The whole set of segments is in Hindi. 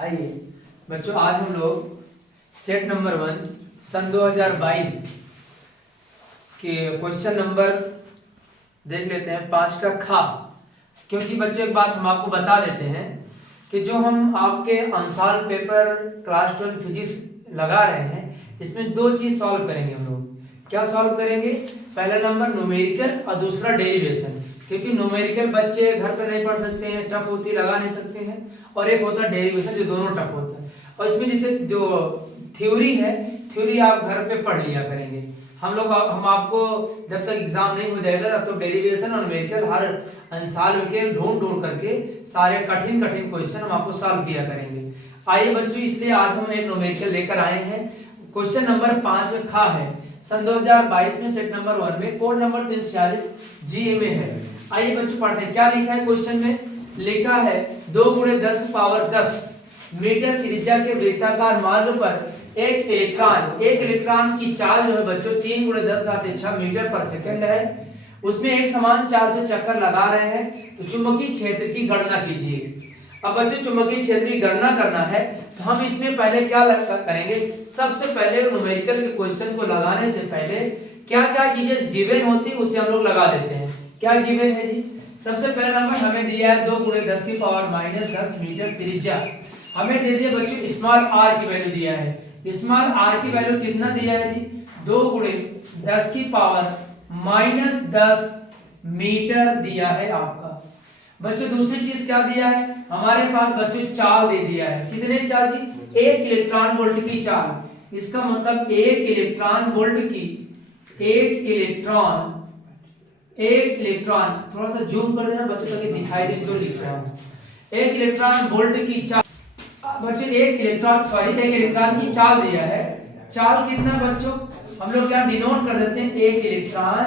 आइए बच्चों, आज हम लोग सेट नंबर 1 सन 2022 के क्वेश्चन नंबर देख लेते हैं 5 का खा। क्योंकि बच्चों एक बात हम आपको बता देते हैं कि जो हम आपके अनसॉल्व पेपर क्लास 12 फिजिक्स लगा रहे हैं, इसमें दो चीज सॉल्व करेंगे हम लोग। क्या सॉल्व करेंगे? पहला नंबर न्यूमेरिकल और दूसरा डेरिवेशन। क्योंकि न्यूमेरिकल बच्चे घर पे नहीं पढ़ सकते हैं, टफ होती लगा नहीं सकते हैं, और एक होता है डेरिवेशन जो दोनों टफ होता है। और इसमें जैसे जो थ्योरी है, थ्योरी आप घर पे पढ़ लिया करेंगे। हम आपको जब तक एग्जाम नहीं हो जाएगा तब तो डेरिवेशन और न्यूमेरिकल हर अनसॉल्व के ढूंढ करके सारे कठिन कठिन क्वेश्चन हम आपको सॉल्व किया करेंगे। आइए बच्चों, इसलिए आज हम एक न्यूमेरिकल लेकर आए हैं। क्वेश्चन नंबर 5 में खा है, सन 2022 में सेट नंबर 1 में कोड नंबर 346 जीए में है। आइए बच्चों पढ़ते हैं क्या लिखा है। क्वेश्चन में लिखा है 2 × 10⁻10 मीटर त्रिज्या के वृत्ताकार मार्ग पर एक इलेक्ट्रॉन की चाल जो है बच्चों 3 × 10⁻6 मीटर पर सेकंड है। उसमें एक समान चाल से चक्कर लगा रहे हैं, तो चुंबकीय क्षेत्र की गणना कीजिए। अब बच्चों चुंबकीय क्षेत्र की गणना करना है, तो हम इसमें पहले क्या करेंगे? सबसे पहले न्यूमेरिकल के क्वेश्चन को लगाने से पहले क्या क्या चीजें गिवन होती है उसे हम लोग लगा देते हैं। क्या गिवन है जी? सबसे पहला नंबर हमें दिया है 2 × 10⁻10 मीटर त्रिज्या। हमें दे दिया बच्चों स्मॉल आर की वैल्यू दिया है। स्मॉल आर की वैल्यू कितना दिया है जी? 2 × 10⁻10 मीटर दिया है आपका। बच्चों दूसरी चीज क्या दिया है हमारे पास? बच्चों चाल दे दिया है। कितने चाल जी? 1 इलेक्ट्रॉन वोल्ट की चाल। इसका मतलब 1 इलेक्ट्रॉन वोल्ट की 1 इलेक्ट्रॉन थोड़ा सा जूम कर देना बच्चों ताकि दिखाई दे जो लिख रहा हूं। 1 इलेक्ट्रॉन वोल्ट की चाल बच्चों, 1 इलेक्ट्रॉन की चाल दिया है। चाल कितना बच्चों? हम लोग क्या डिनोट कर देते हैं? 1 इलेक्ट्रॉन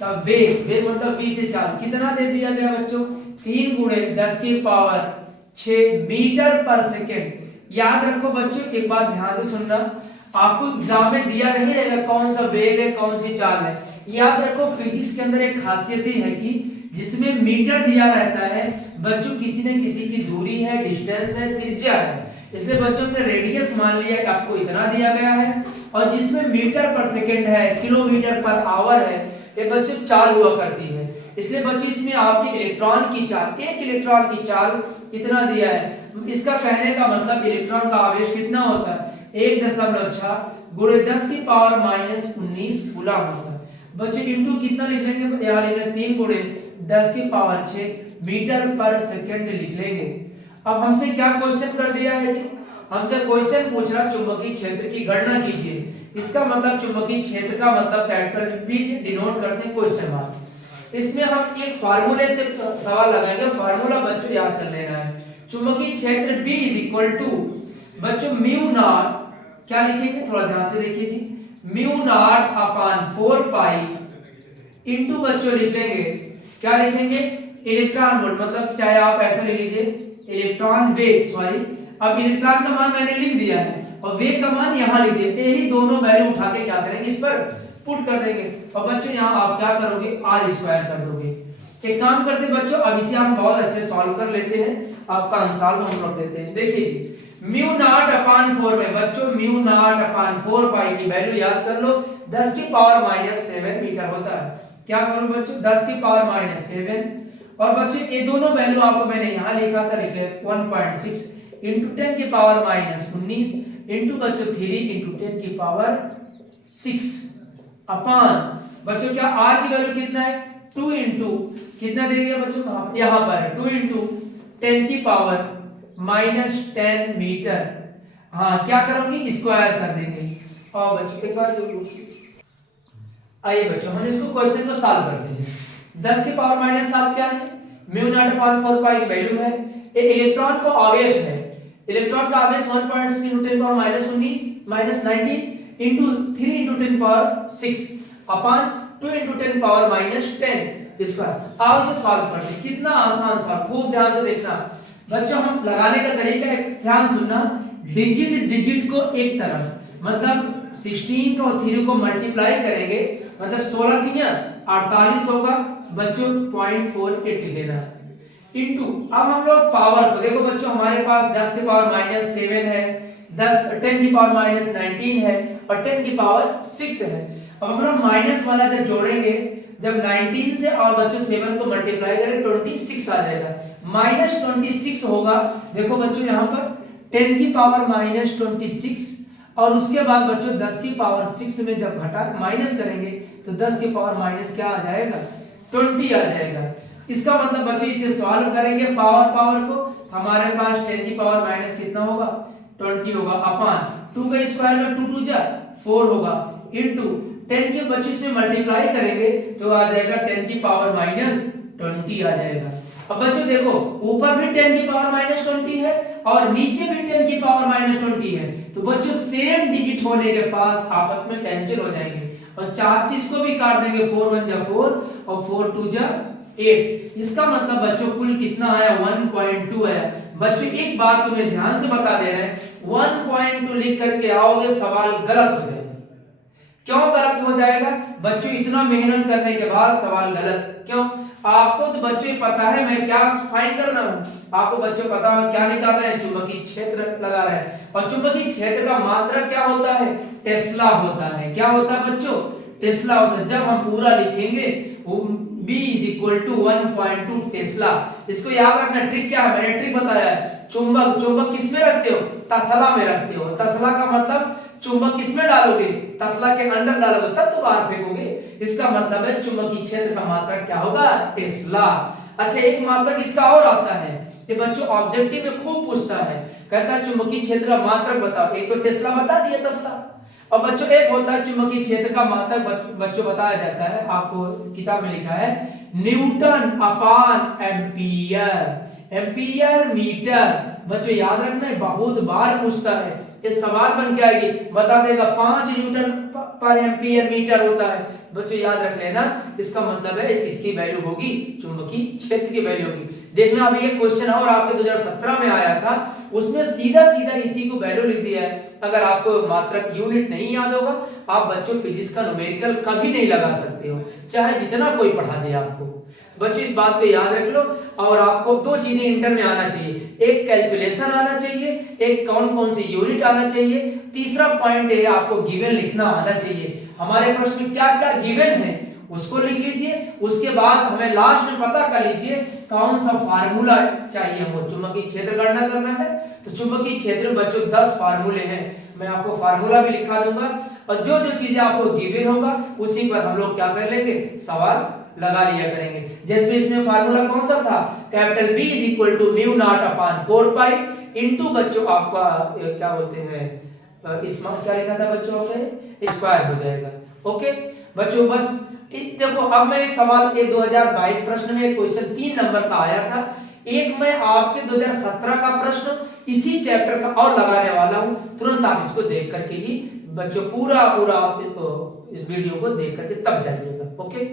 का वेग मतलब v से चाल कितना दे दिया गया बच्चों? 3 × 10⁻6 मीटर पर सेकेंड। याद रखो बच्चों, एक बात ध्यान से सुनना, आपको एग्जाम में दिया नहीं रहेगा कौन सा वेग है कौन सी चाल है। याद रखो फिजिक्स के अंदर एक खासियत है कि जिसमें मीटर दिया रहता है बच्चों, किसी न किसी की दूरी है, डिस्टेंस है, त्रिज्या है। इसलिए बच्चों ने रेडियस मान लिया कि आपको इतना दिया गया है, और जिसमें मीटर पर सेकेंड है, किलोमीटर पर आवर है, ये बच्चों चाल हुआ करती है। इसलिए बच्चों इसमें आपकी इलेक्ट्रॉन की चाल, 1 इलेक्ट्रॉन की चाल इतना दिया है। इसका कहने का मतलब इलेक्ट्रॉन का आवेश कितना होता है? 1.6 × 10⁻19 कूलम होता है। बच्चों इंटू कितना लिख लेंगे? यहाँ लिख लेंगे 3 × 10⁻6 मीटर पर सेकंड लिख लेंगे। अब हमसे क्या क्वेश्चन कर दिया है जी? हमसे क्वेश्चन पूछ रहा चुंबकीय क्षेत्र की गणना कीजिए। इसका मतलब चुंबकीय क्षेत्र का मतलब कैपिटल P से डिनोट करते हैं क्वेश्चन मार्क। इसमें हम एक फार्मूले से सवाल लगाएंगे। फार्मूला बच्चों याद कर लेना है। चुंबकीय क्षेत्र B = बच्चों म्यू नॉट, क्या लिखेंगे थोड़ा ध्यान से देखिए जी, म्यू नॉट अपान 4 पाई इंटू बच्चों लिख लेंगे, क्या लिखेंगे? इलेक्ट्रॉन वोल्ट, मतलब चाहे आप ऐसा लिख लीजिए इलेक्ट्रॉन वेग, सॉरी अब इलेक्ट्रॉन का मान मैंने लिख दिया है और वेग का मान यहां लिख दिया। यही दोनों वैल्यू उठा के क्या करेंगे? इस पर पुट कर देंगे। और बच्चों यहां आप क्या करोगे? r² कर दोगे। एक काम करते बच्चों, अब इसे हम बहुत अच्छे सॉल्व कर लेते हैं। आपका आंसर हम रख देते हैं। देखिए जी म्यू नॉट अपान 4 में बच्चों म्यू नॉट अपान 4 पाई की वैल्यू याद कर लो 10⁻⁻7 मीटर होता है। क्या करो बच्चों? 10⁻⁻7। और बच्चों ये दोनों वैल्यू आपको मैंने यहां लिखा था, लिख ले 1.6 × 10⁻⁻19 इंटू बच्चों 3 × 10⁻6 अपान बच्चों क्या r की वैल्यू कितना है? 2 इंटू कितना दे दिया बच्चों? यहां पर है 2 × 10⁻10 मीटर। हाँ क्या करोगे? स्क्वायर कर देंगे। और बच्चों एक बार आइए बच्चों हम इसको क्वेश्चन को सॉल्व करते हैं। 10⁻⁻7 क्या है? म्यू नॉट अपान 4 पाई की वैल्यू है। एक इलेक्ट्रॉन को आवेश है, इलेक्ट्रॉन का आवेश 1.6 × 10⁻19 इंटू 3 × 10⁻6 अपान 2 × 10⁻10 स्क्वायर। आप इसे सॉल्व करते हैं। कितना आसान सॉल्व, खूब ध्यान से देखना बच्चों। हम लगाने का तरीका है, ध्यान सुनना। डिजिट को एक तरफ, मतलब 16 को 3 को मल्टीप्लाई करेंगे, मतलब 16 × 3 = 48 होगा बच्चों। 0.48 लिख लेना। इनटू, अब हम लोग पावर को देखो बच्चों, हमारे पास 10 की पावर माइनस 7 है, 10 की पावर माइनस 19 है और 10 की पावर 6 है। अब हम लोग माइनस वाला जब जोड़ेंगे, जब 19 से और बच्चों 7 को मल्टीप्लाई करें 26 आ जाएगा, माइनस 26 होगा। देखो बच्चों यहाँ पर 10 की पावर माइनस 26 और उसके बाद बच्चों 10 की पावर 6 में जब घटा माइनस करेंगे तो 10 की पावर माइनस क्या आ जाएगा, 20 आ जाएगा। इसका मतलब बच्चों इसे सॉल्व करेंगे पावर को, हमारे पास 10 की पावर माइनस कितना होगा, 20 होगा, अपॉन 2 का स्क्वायर में 2 2 जा 4 होगा, इनटू 10 के बच्चों इसमें मल्टीप्लाई करेंगे तो आ जाएगा 10 की पावर माइनस 20 आ जाएगा। अब बच्चों देखो ऊपर भी 10 की पावर माइनस 20 है और नीचे भी 10 की पावर माइनस 20 है, तो बच्चों सेम डिजिट होने के पास आपस में कैंसिल हो जाएंगे और 4 से इसको भी काट देंगे, 4 1 जा 4 और 4 2 जा 8। इसका मतलब बच्चों कुल कितना आया, 1.2 आया। बच्चों एक बात तुम्हें ध्यान से बता दे रहे हैं, 1.2 लिख करके आओगे सवाल गलत हो जाएगा। क्यों गलत हो जाएगा बच्चों, इतना मेहनत करने के बाद सवाल गलत क्यों? आपको तो बच्चों पता है मैं क्या फाइंड कर रहा हूं, आपको बच्चों पता है क्या निकाल रहे हैं, चुंबकीय क्षेत्र लगा रहे हैं और चुंबकीय क्षेत्र का मात्रक क्या होता है, टेस्ला होता है। क्या होता है बच्चों, टेस्ला होता है। जब हम पूरा लिखेंगे B = 1.2 टेस्ला, इसको याद रखना। ट्रिक क्या है, मैंने ट्रिक बताया है। चुंबक किस में रखते हो, तसला में रखते हो। तसला का मतलब चुंबक किस में डालोगे, तसला के अंदर डालोगे तब तो बाहर फेंकोगे। इसका मतलब है चुंबकीय क्षेत्र का मात्रक क्या होगा, टेस्ला। अच्छा एक मात्रक इसका और आता है, ये बच्चों ऑब्जेक्टिव में खूब पूछता है, कहता है चुंबकीय क्षेत्र का मात्रक बताओ। एक तो टेस्ला बता दिया, तसला। और बच्चों एक होता है चुंबकीय क्षेत्र का मात्रक बच्चों बताया जाता है, आपको किताब में लिखा है newton upon ampere, ampere metre. बच्चों याद रखना है, बहुत बार पूछता है, ये सवाल बन के आएगी, बता देगा 5 न्यूटन पर एम्पियर मीटर होता है। बच्चों याद रख लेना, इसका मतलब है इसकी वैल्यू होगी, चुंबकीय क्षेत्र की वैल्यू होगी। देखना अभी एक क्वेश्चन और आपके 2017 में आया था, उसमें सीधा सीधा इसी को वैल्यू लिख दिया है। अगर आपको मात्रक यूनिट नहीं याद होगा, आप बच्चों फिजिक्स का न्यूमेरिकल कभी नहीं लगा सकते हो, चाहे जितना कोई पढ़ा दे आपको। बच्चों इस बात को याद रख लो। और आपको दो चीजें इंटर में आना चाहिए, एक कैलकुलेशन आना चाहिए, एक कौन कौन सी यूनिट आना चाहिए, तीसरा पॉइंट है आपको गिवन लिखना आना चाहिए। हमारे प्रश्न में क्या क्या गिवन है उसको लिख लीजिए, उसके बाद हमें लास्ट में पता कर लीजिए कौन सा फार्मूला चाहिए हमको। चुंबकीय क्षेत्र गणना करना है तो चुंबकीय क्षेत्र में बच्चों 10 फार्मूले हैं, मैं आपको फार्मूला भी लिखा दूंगा और जो जो चीजें आपको गिवन होगा उसी पर हम लोग क्या कर लेंगे, सवाल लगा लिया करेंगे। जैसे इसमें फार्मूला कौन सा था, capital B = mu naught upon 4 पाई इनटू बच्चों आपका क्या बोलते हैं, इसमें क्या लिखा था बच्चों आपने, स्क्वायर हो जाएगा। ओके बच्चों बस देखो, अब मैं एक सवाल, एक 2022 प्रश्न में एक क्वेश्चन 3 नंबर का आया था, एक मैं आपके 2017 का प्रश्न इसी चैप्टर का और लगाने वाला हूं, तुरंत आप इसको देख करके ही बच्चों पूरा आप इस वीडियो को देख करके तब जाइएगा। ओके।